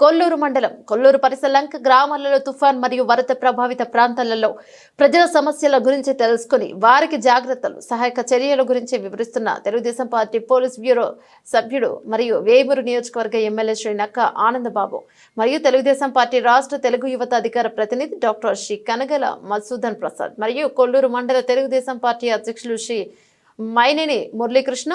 కొల్లూరు మండలం కొల్లూరు పరిసర లంక గ్రామాలలో తుఫాన్ మరియు వరద ప్రభావిత ప్రాంతాలలో ప్రజల సమస్యల గురించి తెలుసుకుని వారికి జాగ్రత్తలు సహాయక చర్యల గురించి వివరిస్తున్న తెలుగుదేశం పార్టీ పోలీస్ బ్యూరో సభ్యుడు మరియు వేమూరు నియోజకవర్గ ఎమ్మెల్యే శ్రీ నక్క ఆనందబాబు మరియు తెలుగుదేశం పార్టీ రాష్ట్ర తెలుగు యువత అధికార ప్రతినిధి డాక్టర్ శ్రీ కనగల మధుసూదన్ ప్రసాద్ మరియు కొల్లూరు మండల తెలుగుదేశం పార్టీ అధ్యక్షులు శ్రీ మైనేని మురళీకృష్ణ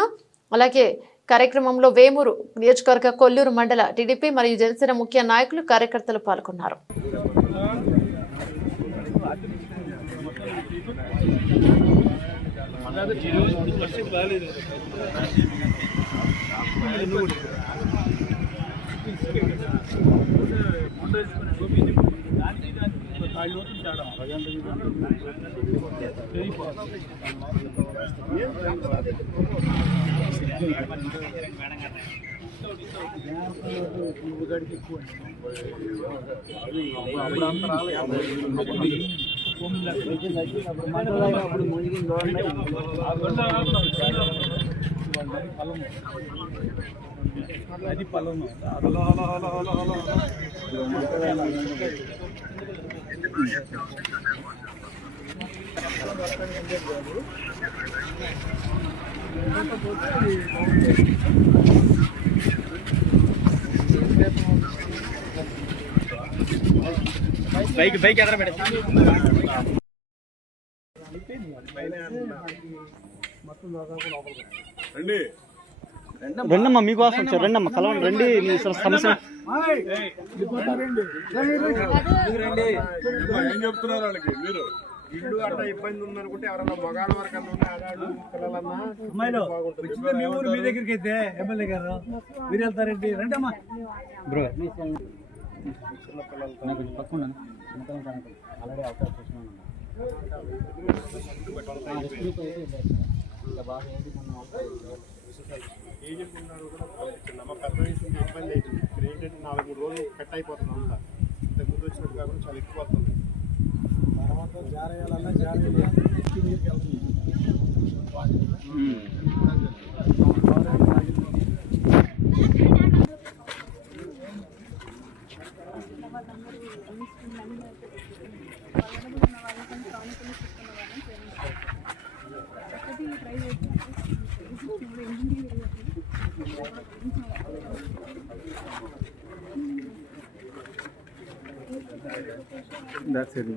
అలాగే కార్యక్రమంలో వేమూరు నియోజకవర్గ కొల్లూరు మండల టీడీపీ మరియు జనసేన ముఖ్య నాయకులు కార్యకర్తలు పాల్గొన్నారు. అది పలం బైక్ ఎక్కడ పెడతా రెండమ్మా మీకోసం వచ్చారు. రెండమ్మా కలవండి, రండి. మీ సమస్య ఏం చెప్తున్నారు వాళ్ళకి? మీరు ఇల్లు అట్లా ఇబ్బంది ఉందనుకుంటే ఎవరన్నా మగాళ్ళ వరకు ఆడాడు పిల్లలన్నా మీ ఊరు మీ దగ్గరికి అయితే ఎమ్మెల్యే గారు మీరు వెళ్తారండి. రండమ్మా బ్రో చిన్న పిల్లలతో పక్కన ఆల్రెడీ అవకాశం ఏజెంట్ ఉన్నారు కూడా చిన్న పెద్ద వయసు ఇబ్బంది అవుతుంది. ఇక్కడ ఏంటంటే 4-3 రోజులు కట్ అయిపోతుంది. అంతా ఇంతకుముందు వచ్చినట్టు కాకుండా చాలా ఎక్కువ వస్తుంది. తర్వాత జారేయాలన్నా జారేయాలి That's it.